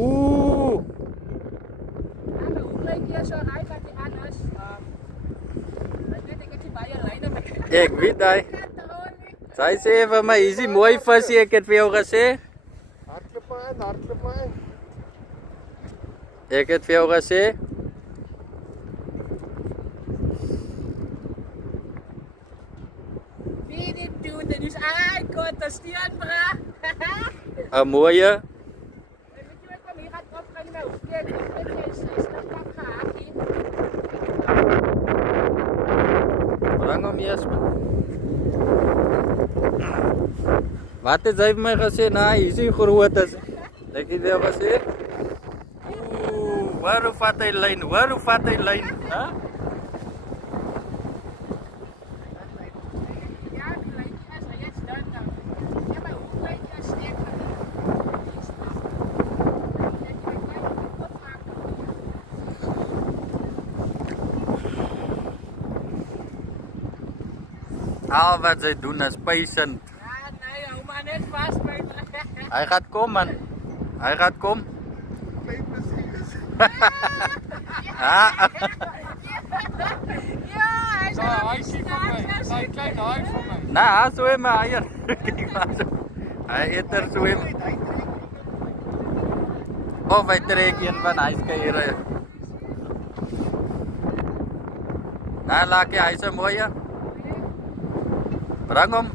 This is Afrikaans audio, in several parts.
Oeh. Hoe klein keer zo rijdt dat die anders. Dan weet ik dat die bij je lijnen met. Ek weet hy. Sy sê vir my, is die mooi visie ek het vir jou gesê? Hardloop maar in. Ek het vir jou gesê. Wie dit doen, dit is eigenlijk te sturen, bra. 'n mooie. Weet je wat, kom hier gaat op, kan je mij ook weer. Ik ben geen slechte pak gehad hier. Bring hom eers. Wat het jy vir my gesê? Nee, is nie groot as. Ek het jou gesê. Oeh, waar vat hy lyn? Waar vat hy lyn? Hæ? Ja, die lijntje is er jetzt dan. Ja, maar hoe klein je steekt. Al wat sy doen is patient. Ja, nee, hou maar net vast bij Hy gaan kom man. Hy gaan kom. Klein plezier. Ja. Ja, hij is Sy huisie van my, sy klein huis van my. Nou, swem maar hier. Kyk maar so. Hy het er swem. Of hy trek een van hy skeiere. Nou, laat hy so mooi. Bring hom.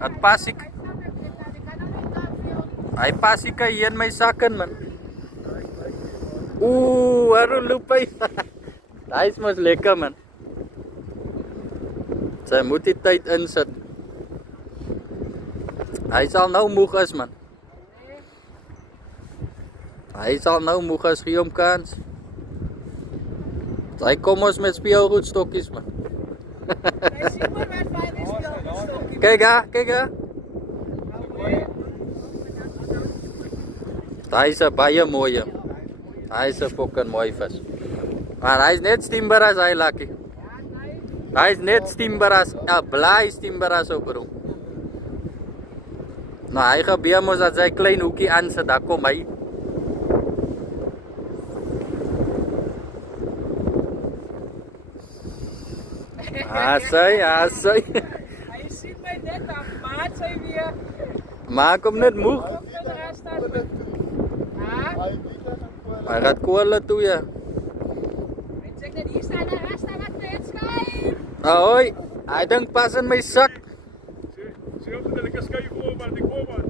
Het pas ek. Hy pas ek hier in my sak in man. Oeh, waarom loop hy? Hy is mos lekker man. Sy moet die tyd insit. Hy sal nou moeg is man. Hy sal nou moeg is, gee hom kans. Hy kom ons met speelgoedstokkies man. Kyk ha, kyk ha. Hy is 'n baie mooie. Hy is 'n fucking mooi vis. Maar hy is net stimber as hy lucky. Hy is net stimber as, bly stimber as op bro. Nou hy gebeur mos as hy klein hoekie aansit, daar kom hy. Asai. Hij ziet mij net aan maat zijn weer. Maak hom net moeg. Op de rest staan. Ja, Hy gaan kolle toe ja. ik zeg net hier staan de rest aan wat net schijf. Ahoy, hy dink pas in my sak. Sê of dit 'n skei voor maar die kom maar.